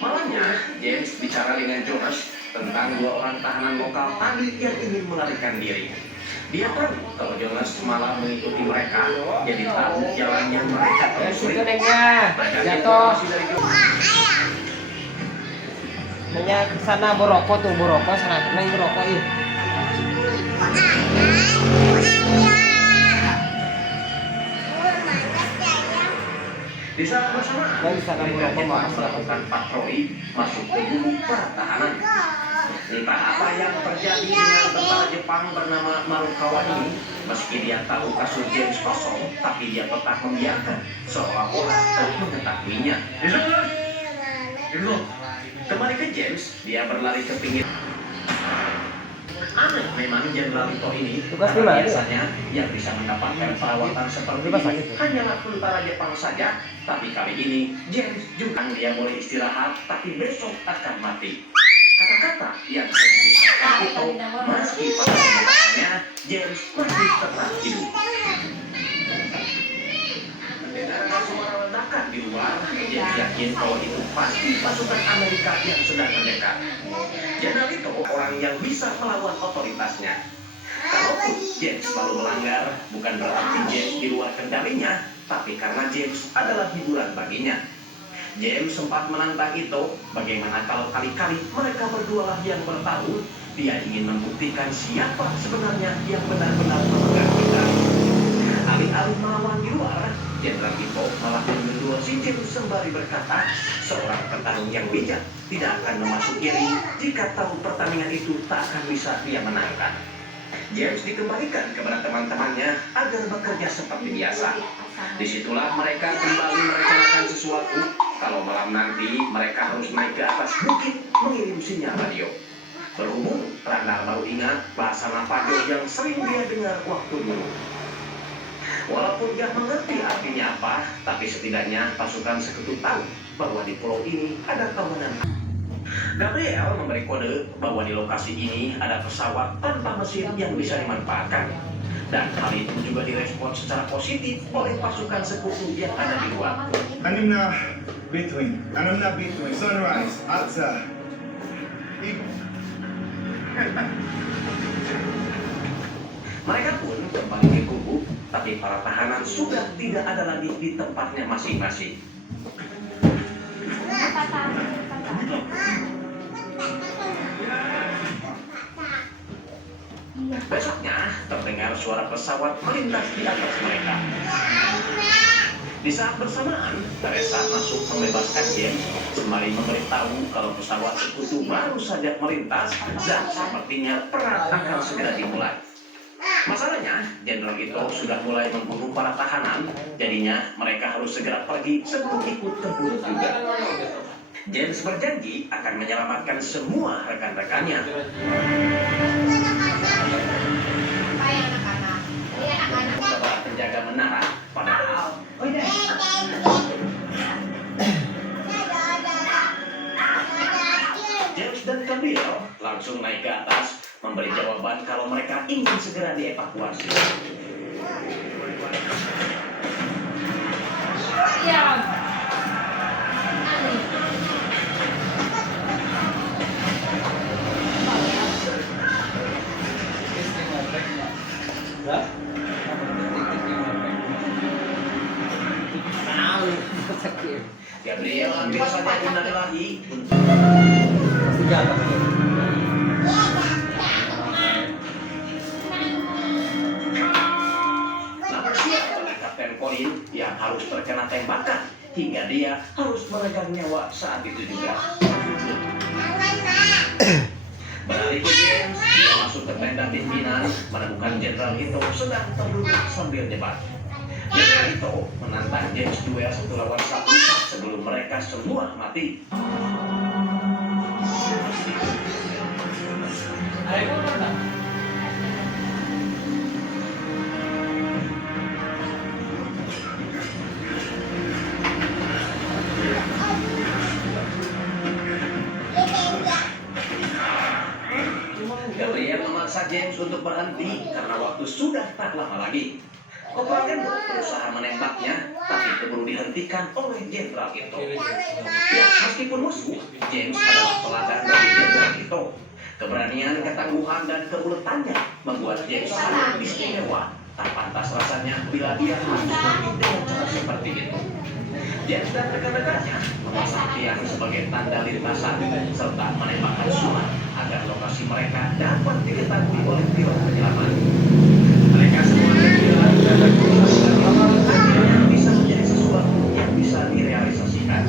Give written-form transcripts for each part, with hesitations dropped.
Malamnya, James bicara dengan Jonas tentang dua orang tahanan lokal tadi yang ingin melarikan diri. Dia tahu kalau Jonas malah mengikuti mereka, jadi tahu jalannya mereka telusuri. Jatuh. Nanya ke sana boroko tuh, boroko sana. Neng boroko ih. Di saat bersamaan, mereka melakukan patroli masuk ke gubuk para tahanan. Entah apa yang terjadi dengan tentara Jepang bernama Marukawa ini, meski dia tahu kasus James kosong, tapi dia tetap membiarkan seolah-olah telah mengetahuinya. Kembali ke James, dia berlari ke pinggir. Aneh memang Jenderal Ito ini, karena biasanya yang bisa mendapatkan perawatan seperti ini hanyalah tentara Jepang saja. Tapi kali ini James juga dia boleh istirahat, tapi besok akan mati. Kata-kata yang disebutkan Ito meski pada kenyataannya James masih tetap hidup. Mendengar suara ledakan di luar, James yakin kalau itu pasti pasukan Amerika yang sedang mendekat. Jenderal itu orang yang bisa melawan otoritasnya. Kalaupun James selalu melanggar, bukan berarti James di luar kendalinya, tapi karena James adalah hiburan baginya. James sempat menantang itu, bagaimana kalau kali-kali mereka berdua lah yang bertarung. Dia ingin membuktikan siapa sebenarnya yang benar-benar memegang kendali. Alih-alih melawan di luar, Jenderal Ito malah menyundul si James sembari berkata, seorang petarung yang bijak tidak akan memasuki ring jika tahu pertandingan itu tak akan bisa dia menangkan. James dikembalikan kepada teman-temannya agar bekerja seperti biasa. Disitulah mereka kembali merencanakan sesuatu. Kalau malam nanti mereka harus naik ke atas bukit mengirim sinyal radio. Berhubung Randar baru ingat bahasa Navajo yang sering dia dengar waktu dulu. Walaupun gak mengerti artinya apa, tapi setidaknya pasukan sekutu tahu bahwa di pulau ini ada kawanan. Gabriel memberi kode bahwa di lokasi ini ada pesawat tanpa mesin yang bisa dimanfaatkan. Dan hal itu juga direspon secara positif oleh pasukan sekutu yang ada di luar. I'm not between sunrise at Mereka pun kembali ke gubuk, tapi para tahanan sudah tidak ada lagi di tempatnya masing-masing. Besoknya terdengar suara pesawat melintas di atas mereka. Di saat bersamaan, Teresa masuk membebaskan James, sembari memberitahu kalau pesawat sekutu baru saja melintas dan sepertinya perang akan segera dimulai. Masalahnya, Jenderal itu sudah mulai membunuh para tahanan, jadinya mereka harus segera pergi sebelum ikut terbunuh juga. James berjanji akan menyelamatkan semua rekan-rekannya. Setelah penjaga menara, padahal James dan Gabriel langsung naik ke atas, memberi jawaban kalau mereka ingin segera dievakuasi. Gabriel hampir saja innalillahi Pasti jatuh. namun siap oleh Kapten Colin yang harus terkena tembakan hingga dia harus meregang nyawa saat itu juga. Beralih ke James, dia masuk ke tenda pimpinan, menemukan Jenderal Ito sedang terduduk sambil debat. Jenderal Ito menantang James duel 1 lawan 1 sebelum mereka semua mati. Gabriel memaksa James untuk berhenti karena waktu sudah tak lama lagi. Kopral Endo berusaha menembaknya, tapi keburu dihentikan. dihentikan oleh jenderal itu. Ya, meskipun musuh, James adalah teladan dari jenderal itu. Keberanian, ketangguhan, dan keuletannya membuat James sangat istimewa. Tak pantas rasanya bila dia harus mati dengan cara seperti itu. James dan rekan-rekannya memasang tiang sebagai tanda lintasan serta menembakkan suara agar lokasi mereka dapat diketahui oleh pilot penyelamat. Mereka semua berjalan dan akhirnya bisa menjadi sesuatu yang bisa direalisasikan.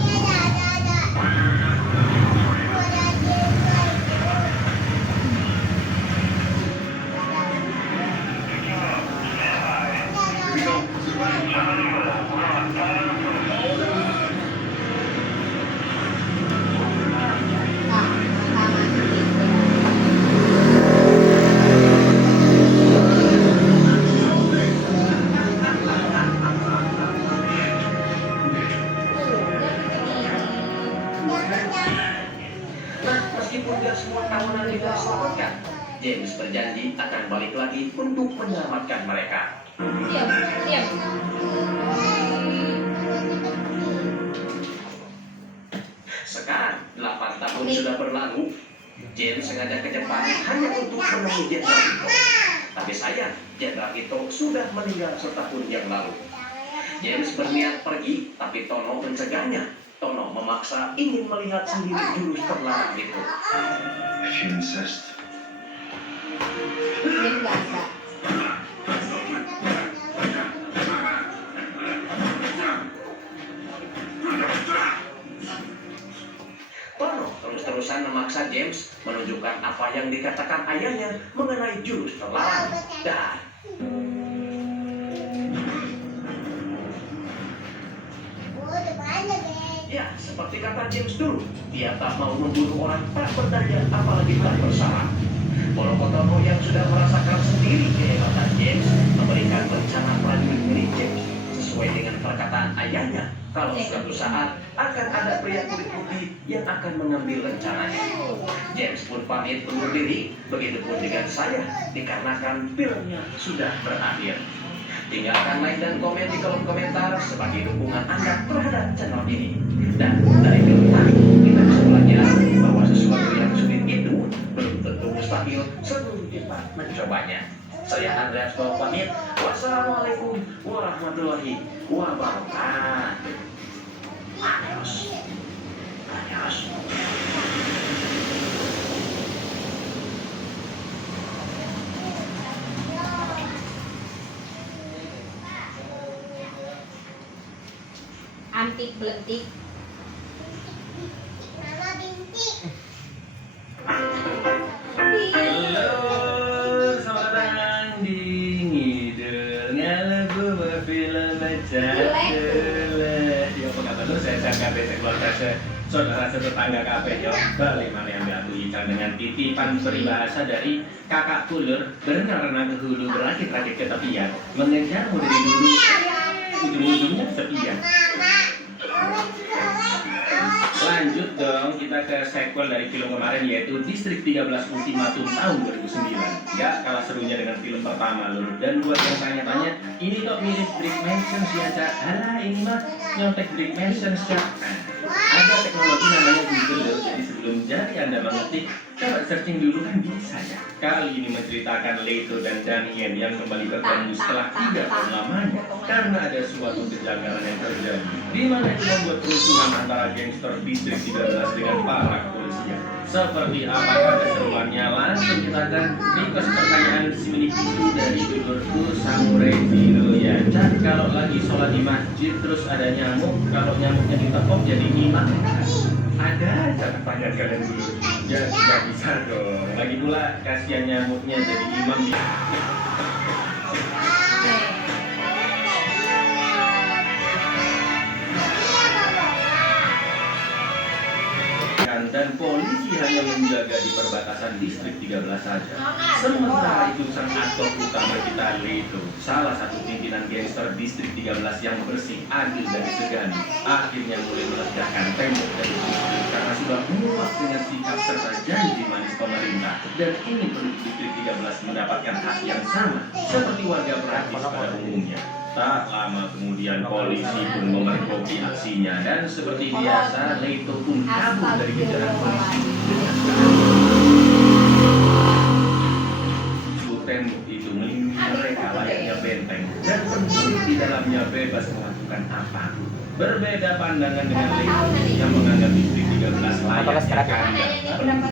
Nah, meskipun gak semua tawanan juga diselamatkan, James berjanji akan balik lagi untuk menyelamatkan mereka. Diam, diam. Sekarang, 8 tahun sudah berlalu, James sengaja ke Jepang hanya untuk menemui jenderal itu. Tapi sayang, jenderal itu sudah meninggal setahun yang lalu. James berniat pergi, tapi Tono mencegahnya. Tono memaksa ingin melihat sendiri jurus terlarang itu. If you insist. Dia biasa. Tono terus-terusan memaksa James menunjukkan apa yang dikatakan ayahnya mengenai jurus terlarang. Dan ya, seperti kata James dulu, dia tak mau membunuh orang tak berdaya apalagi tak bersalah. Borokotono yang sudah merasakan sendiri kehebatan James memberikan rencana prajurit milik James sesuai dengan perkataan ayahnya kalau suatu saat akan ada pria kulit putih yang akan mengambil rencananya. James pun pamit undur diri, begitupun dengan saya dikarenakan filmnya sudah berakhir. Tinggalkan like dan komen di kolom komentar sebagai dukungan Anda terhadap channel ini. Dan dari film tadi, kita bisa belajar bahwa sesuatu yang sulit itu belum tentu mustahil sebelum kita mencobanya. Saya Andreas Paul pamit. Wassalamualaikum warahmatullahi wabarakatuh. Adios. Adios. Antik belentik. Halo, selamat datang di Ngidul Ngalebu Film Baca Dele. Ya apa kata lu, saya kabeh keluarga saudara setetangga kabeh yo balik mana yang diakui dengan titipan peribahasa dari kakak kulur berenang-renang ke hulu berakit-rakit ke tepian mengejarmu dari dulu ujung-ujungnya sepian. Lanjut dong kita ke sequel dari film kemarin yaitu Distrik 13 Ultimatum tahun 2009. Gak kalah serunya dengan film pertama lur. Dan buat yang tanya-tanya, ini kok mirip Brick Mansions ya Cak? Alah ini mah nyontek Brick Mansions Cak. Ada teknologi namanya Google lur. Jadi sebelum jadi Anda mengetik, coba searching dulu kan bisa ya. Kali ini menceritakan Leto dan Damien yang kembali bertemu setelah 3 tahun lamanya karena ada suatu kejanggalan yang terjadi di mana itu membuat kerusuhan antara gangster Distrik 13 dengan para kepolisian. Seperti apakah keseruannya? Langsung kita akan request pertanyaan si milik itu dari dulurku Samurai Zero ya. Dan kalau lagi sholat di masjid terus ada nyamuk, kalau nyamuknya ditepok jadi imam. Ada aja pertanyaan kalian dulu. Ya tidak bisa dong. Lagi pula kasihan nyamuknya jadi imam di... Dan polisi hanya menjaga di perbatasan Distrik 13 saja. Sementara itu sang aktor utama kita Leto, salah satu pimpinan gangster Distrik 13 yang bersih, adil dan segan, akhirnya mulai meledakkan tembok dari distrik karena sudah muak dengan sikap serta janji manis pemerintah dan ingin penduduk Distrik 13 mendapatkan hak yang sama seperti warga praktis pada umumnya. Tak lama kemudian polisi pun memergoki aksinya dan seperti biasa Leto pun kabur dari kejaran polisi. Tembok itu melindungi mereka layaknya benteng dan penculik di dalamnya bebas melakukan apapun. Berbeda pandangan dengan Leto yang menganggap istri 13 layaknya kandang.